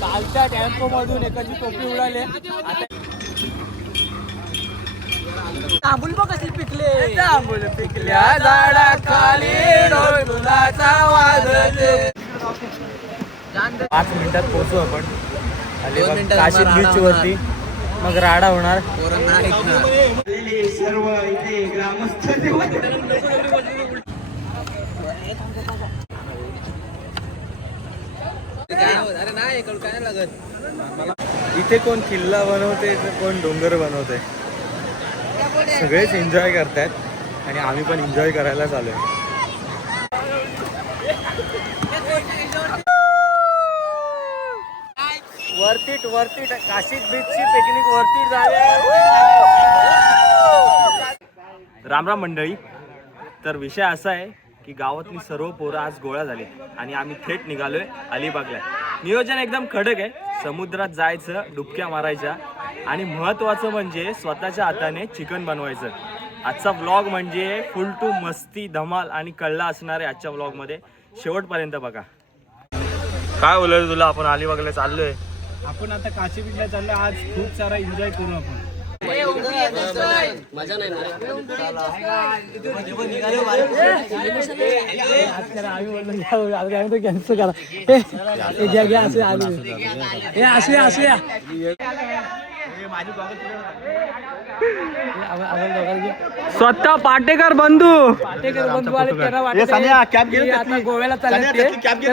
कालच्या टेम्पो मधून एकाची टोपी उडाले. तांबूल बघ कशी पिकले. तांबूल पिकल्या झाडाखाली ढोल तुलाचा वाजते. 5 मिनिटात पोहोचू आपण काशी बीच वरती. मग राडा होणार. सर्व इथे ग्रामस्थ इथे कोण किल्ला बनवते कोण डोंगर बनवते. सगळेच एन्जॉय करतायत आणि आम्ही पण एन्जॉय करायला चालू आहे. वरती काशीत बीचची पिकनिक वरती झाली. राम राम मंडळी. तर विषय असा आहे की गावातली सर्व पोरं आज गोळा झाली आणि आम्ही थेट निघालोय अलिबागला. नियोजन एकदम खडक आहे. समुद्रात जायचं, डुबक्या मारायच्या आणि महत्त्वाचं म्हणजे स्वतःच्या हाताने चिकन बनवायचं. आजचा व्लॉग म्हणजे फुल टू मस्ती धमाल आणि कळला असणार आहे आजच्या व्लॉगमध्ये. शेवटपर्यंत बघा. काय बोलायचं तुला. आपण अलिबागला चाललोय. आपण आता काशी बीचला चाललो. आज खूप सारा एन्जॉय करू आपण. मजा नाही कॅन्सल करा. स्वतः पाटेकर बंधू गोव्याला चालले.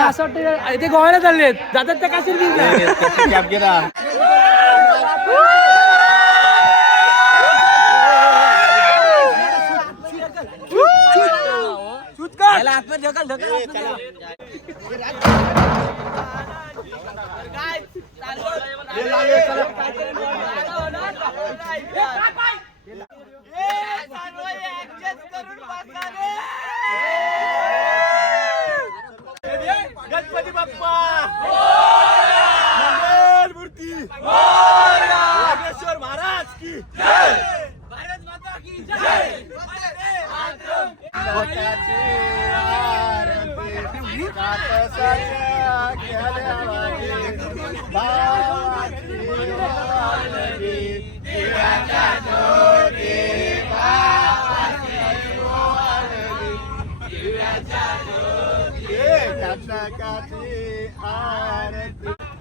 असं वाटतं इथे गोव्याला चाललेत. जातात त्या काशी बीचला. गणपती बाप्पा मूर्ती महाराज की जय. भारत माता की जय.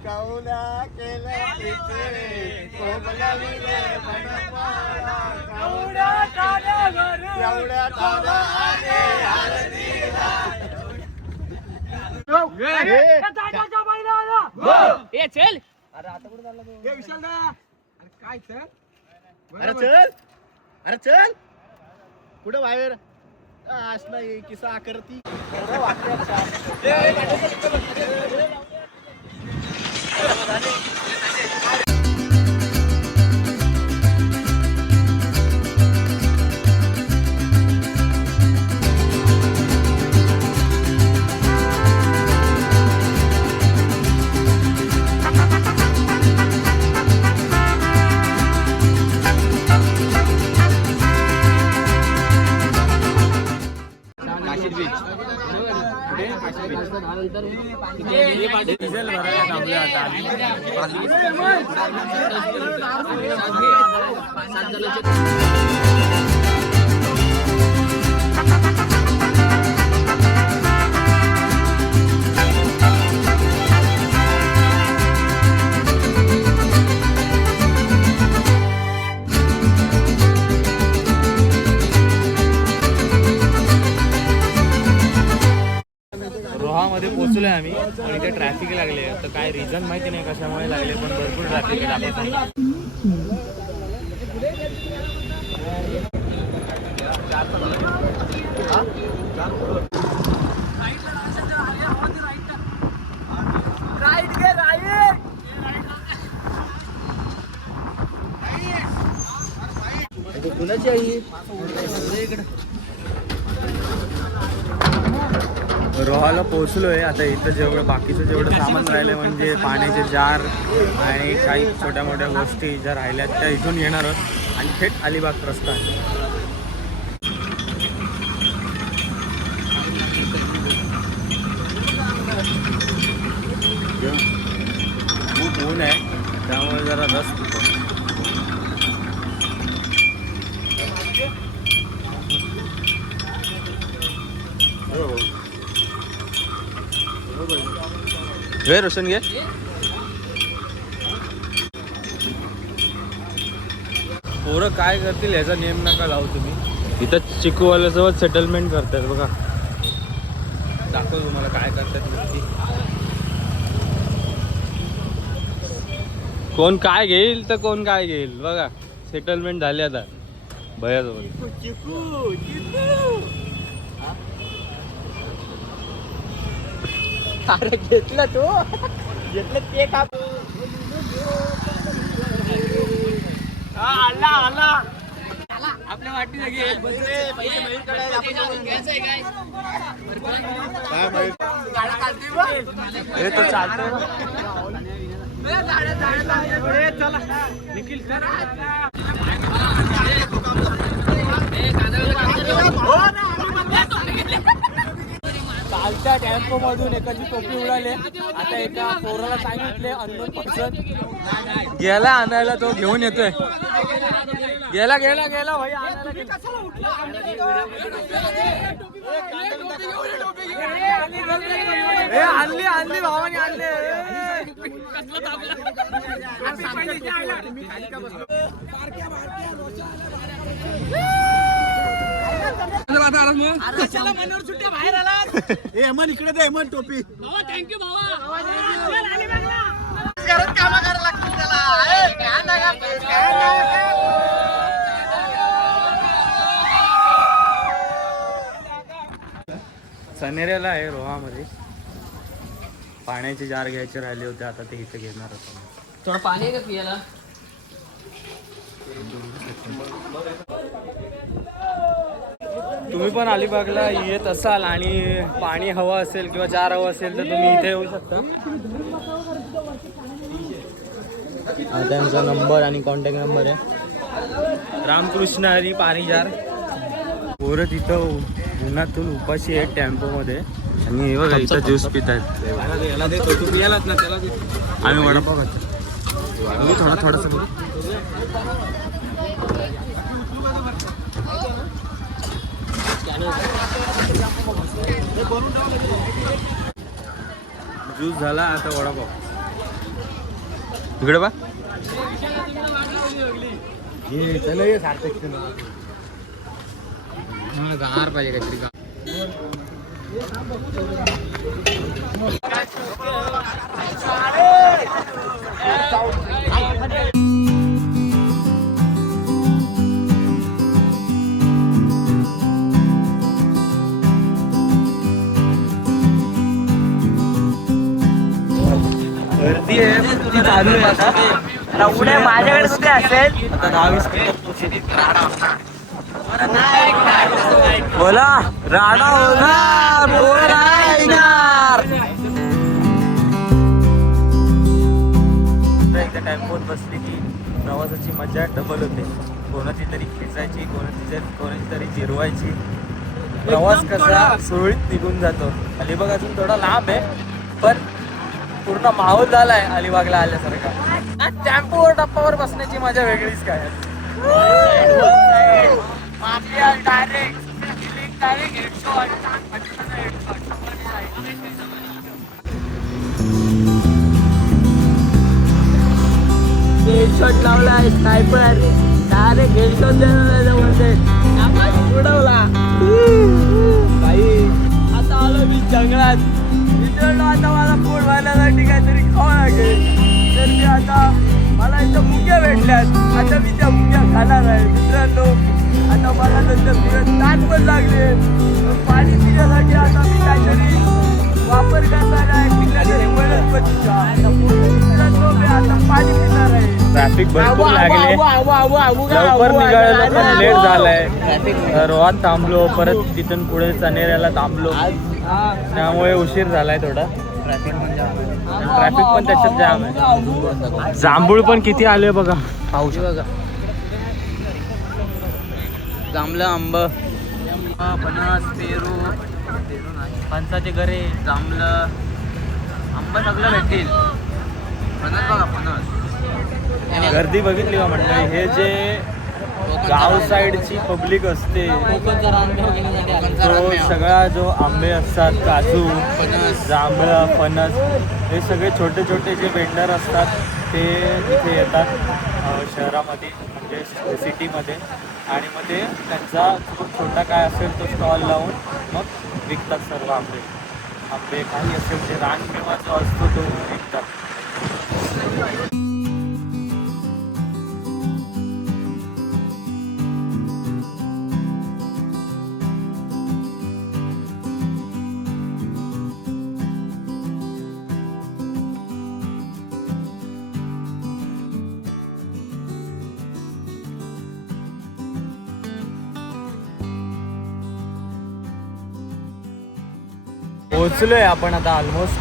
कौला केला चल. काय चल. अरे चल पुढे बाहेर. आज नाही किसा करती. डिझेल भरायला थांबले आता. रोहामध्ये पोहोचलोय आम्ही आणि इथे ट्रॅफिक लागले. तर काय रिझन माहिती नाही कशामुळे लागले पण भरपूर ट्रॅफिक आहे. कुणाची आई रोहाला पोहोचलोय. आता इथं जेवढं बाकीचं जेवढं सामान राहिलं म्हणजे पाण्याचे जार आणि काही छोट्या मोठ्या गोष्टी ज्या राहिल्यात त्या इथून येणार आहोत आणि थेट अलिबाग प्रस्थान. खूप ऊन आहे त्यामुळे जरा रस पितो. घे रोशन घे. पोरं काय करतील याचा नेम नका लावू तुम्ही. इथं चिकूवाल्यासोबत सेटलमेंट करतात बघा. दाखव तुम्हाला काय करतात नक्की. कोण काय घेईल तर कोण काय घेईल बघा. सेटलमेंट झाली आता भैयासोबत. अरे घेतलं तू घेतलं ते का आला आपल्या वाटीला घे. पैसे हे तो चालतोय निखिल कालच्या टेम्पो मधून एकाची टोपी उडाली. आता एका पोराला सांगितले अननोन पर्सन गेला आणायला. तो घेऊन येतोय. गेला गेला गेला भाई आणायला गेला. आणली आणली भावाने आणली. बाहेर आला. हेमन इकडे दे. हेमन टोपी. थँक्यू भावा. काम करायला लागतील त्याला. सनेऱ्याला आहे रोहामध्ये. पाण्याचे जार घ्यायचे राहिले होते. आता ते इथे घेणार होतो. थोडं पाणी आहे का पियाला? तुम्ही पण अलिबागला येत असाल आणि पाणी हवं असेल किंवा जार हवं असेल तर तुम्ही इथे येऊ शकता. हा त्यांचा नंबर आणि कॉन्टॅक्ट नंबर आहे. रामकृष्ण हरी पाणी जार. पोरं तिथं उन्हातून उपाशी आहेत टेम्पोमध्ये आणि हे बघा इथं ज्यूस पित आहेत. आम्ही वडापाव खातो. थोडासा ज्यूस झाला. आता वडापाव इकडे बा. गार पाहिजे काहीतरी. गर्दी आहे ती चालू आहे आता. पुढे माझ्याकडे कुठे असेल. आता 10-20 बोला. राणा होणार. एकदा टेम्पोत बसली की प्रवासाची मजा डबल होते. कोणाची तरी खेचायची, कोणाची तरी जिरवायची. प्रवास कसा सुरळीत निघून जातो. अलिबाग अजून थोडा लांब आहे पण पूर्ण माहोल झालाय अलिबागला आल्यासारखा. टेम्पोवर टप्पावर बसण्याची मजा वेगळीच काय. हेडशॉट लावलाय स्नायपर. डायरेक्ट हेडशॉट देणार उडवला. आता आलो मी जंगलात. विचारलो आता मला पोट भरण्यासाठी काहीतरी खावं लागेल. तर मी आता मला इथं मुंग्या भेटल्यात. आता मी त्या मुंग्या खाणार आहे मित्रांनो. आता मला नंतर ताण पण लागले. पाणी पिण्यासाठी आता मी काहीतरी वापर करणार आहे किल्ल्याच्या वनस्पतीचा. मित्रांनो, मी आता पाणी पिणार आहे. ट्रॅफिक भरपूर लागले, लवकर निघायला पण लेट झालाय. रोहात थांबलो, परत तिथून पुढे चनेऱ्याला थांबलो, त्यामुळे उशीर झालाय थोडा. ट्रॅफिक पण त्याच्यात जाम आहे. जांभूळ पण किती आले बघा, पाऊस बघा. जांभळं, आंब, फणस, पेरू, फणसाचे घरे, जांभळं, आंबा सगळं भेटतील. फणस बघा, फणस. गर्दी बघितली का मंडळी? हे जे गाव साईडची पब्लिक असते, तो सगळा जो आंबे असतात, काजू, जांभळं, फणस, हे सगळे छोटे छोटे जे वेंडर असतात ते इथे येतात शहरामध्ये, म्हणजे सिटीमध्ये, आणि मग ते त्यांचा खूप छोटा काय असेल तो स्टॉल लावून मग विकतात सर्व आंबे काही असेल ते रानमेवा जो असतो तो विकतात. पोहोचलोय आपण आता, ऑलमोस्ट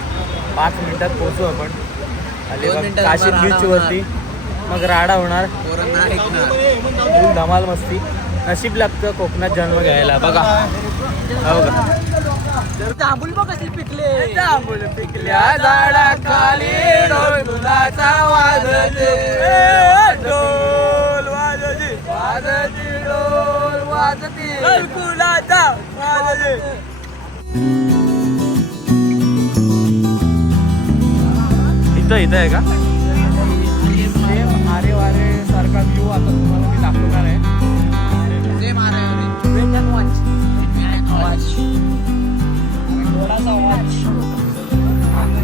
5 मिनिटात पोहोचू आपण अलिबाग काशीद बीच वरती. मग राडा होणार, फुल धमाल मस्ती. नशीब लागतं कोकणात जन्म घ्यायला. बघा हो का, जांभूळ बघ कशी पिकले. जांभूळ पिकल्या झाडाखाली ढोल फुलाचा वाजते, ढोल वाजते, वाजते ढोल वाजते, ढोल फुलाचा वाजते. इथं आहे का सेम आरे वारे सारखा व्ह्यू आता तुम्हाला मी दाखवणार आहे.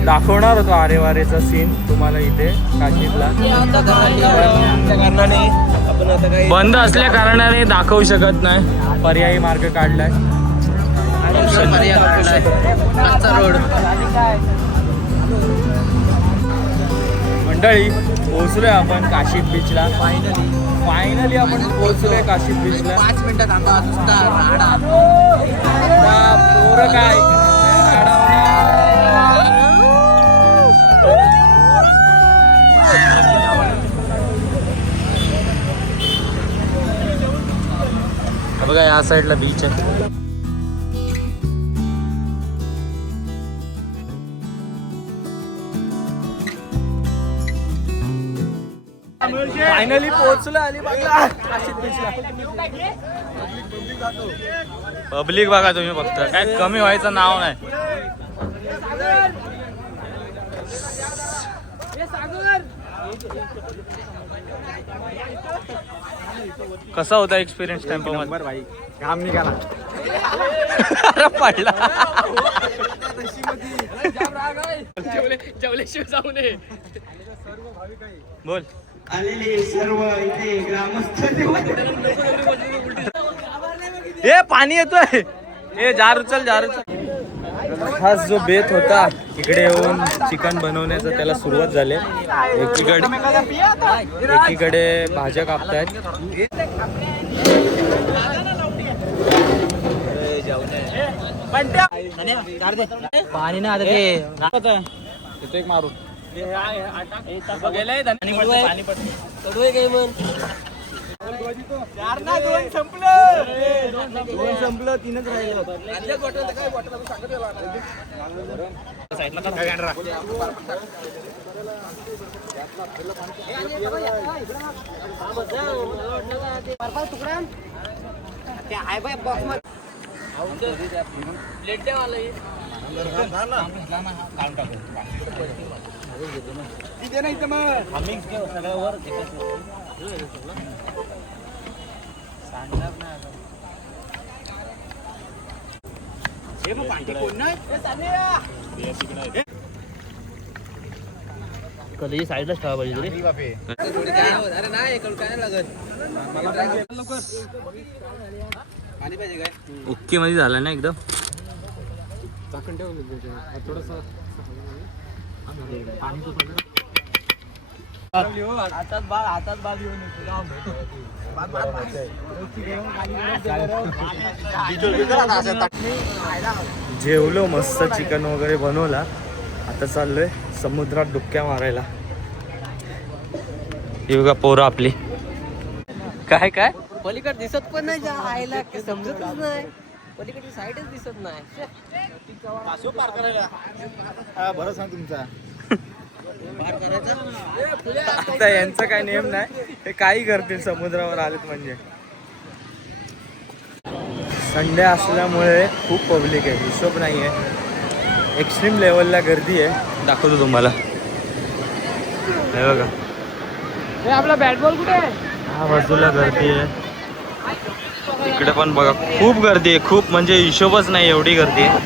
दाखवणार होतो आरे वारेचा सीन तुम्हाला इथे काशीदला, बंद असल्या कारणाने दाखवू शकत नाही. पर्यायी मार्ग काढलाय रोड. मंडळी. पोहोचलोय आपण काशीद बीचला. फायनली आपण पोहोचलोय काशीद बीचला. 5 मिनिटात आंबा नुसता राडा. आता पोरं काय बघा, या साईडला बीच आहे. फायनली पोहोचलो अलिबागला, काशीद बीचला. पब्लिक बघा तुम्ही फक्त, काय कमी व्हायचं नाव नाही. कसा होता एक्सपिरियन्स टेम्पो मध्ये? भाई घाम निघाला. अरे पडला. बोल. आलेले सर्व इथे ग्रामस्थ ए पाणी येतोय. ए जार उचल, जार उचल. खास जो बेत होता इकडे येऊन चिकन बनवण्याचा, त्याला सुरुवात झाली. एकीकडे भाज्या कापतायत. पाणी ना आता ते तिथे एक मारू. संपलं, 3च राहिलं. कधी साईडलाच ठेवा पाहिजे तरी. अरे नाही काय लागत. ओके मध्ये झालं ना एकदम. हातात बाग घेऊन जेवलो मस्त चिकन वगैरे बनवला. आता चाललोय समुद्रात डुबक्या मारायला. ही बघा पोरं आपली. काय काय पलीकडे दिसत पण नाही आयला समजतच नाही. पलीकडची साईडच दिसत नाही. आता यांचं काय नियम नाही, ते काही करतील समुद्रावर आलेत म्हणजे. संडे असल्यामुळे खूप पब्लिक आहे, हिशोब नाही आहे. एक्स्ट्रीम लेवलला गर्दी आहे. दाखवतो तुम्हाला. हे बघा आपला बॅट बॉल कुठे आहे? हा बाजूला गर्दी आहे. इकडे पण बघा खूप गर्दी आहे. खूप म्हणजे हिशोबच नाही एवढी गर्दी आहे.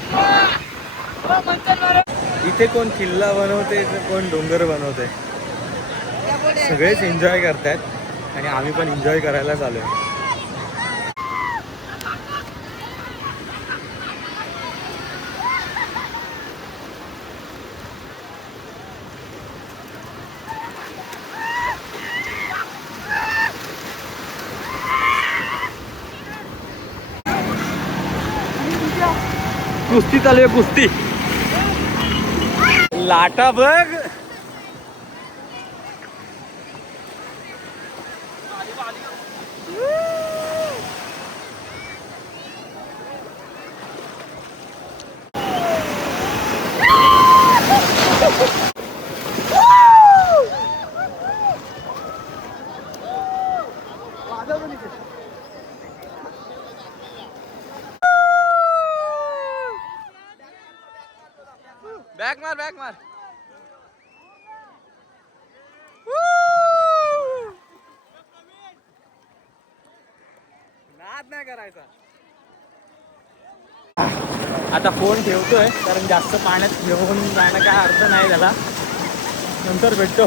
इथे कोण किल्ला बनवते तर कोण डोंगर बनवते. सगळेच एन्जॉय करतायत आणि आम्ही पण एन्जॉय करायला चालू आहे. कुस्ती चालू आहे, कुस्ती. लाटा बघ. बॅक मार, बॅक मार. नाद नाही करायचा. आता फोन ठेवतोय कारण जास्त पाण्यात घेऊन जाणं काय अर्थ नाही त्याला. नंतर भेटतो.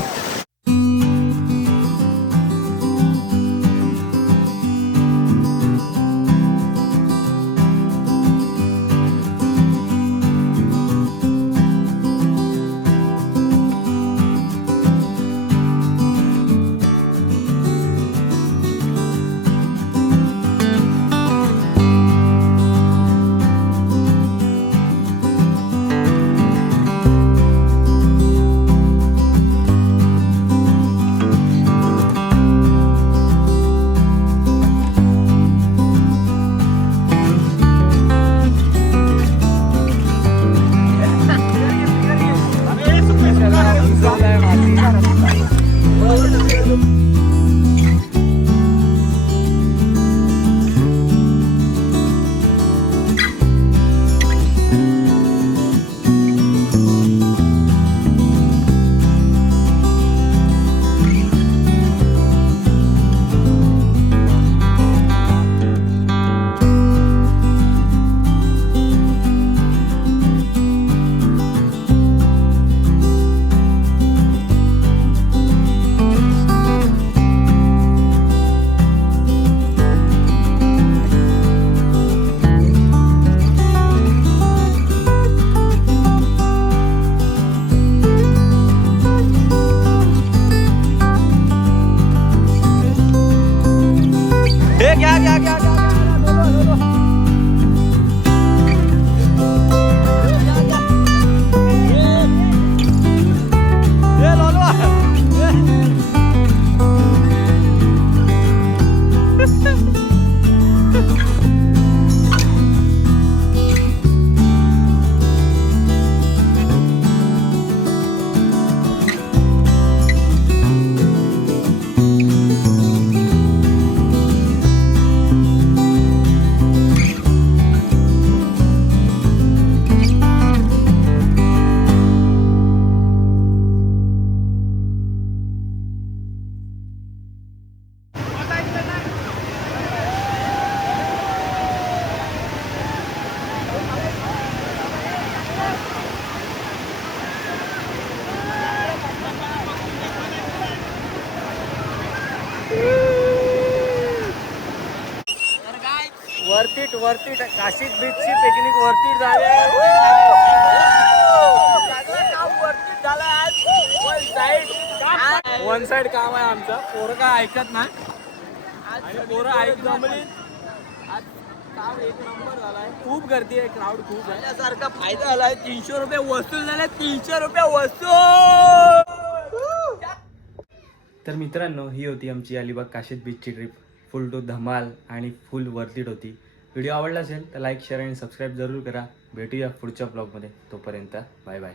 वरती काशीद बीचची पिकनिक वरती झाली. सगळं काम वरती झालं आज. वन साइड काम आहे आमचं. पोरं काय ऐकत नाही आणि पोरं ऐक जमली. आज काम एक नंबर झालाय. खूप गर्दी आहे, क्राऊड खूप आहे. सारखा फायदा झालाय. 300 रुपये वसूल झाले. 300 रुपये वसूल. तर मित्रांनो, ही होती आमची अलिबाग काशीद बीचची ट्रिप. फुल टू धमाल आणि फुल वर्थ होती. व्हिडिओ आवडला असेल तर लाईक शेअर आणि सबस्क्राईब जरूर करा. भेटूया पुढच्या ब्लॉगमध्ये. तोपर्यंत बाय बाय.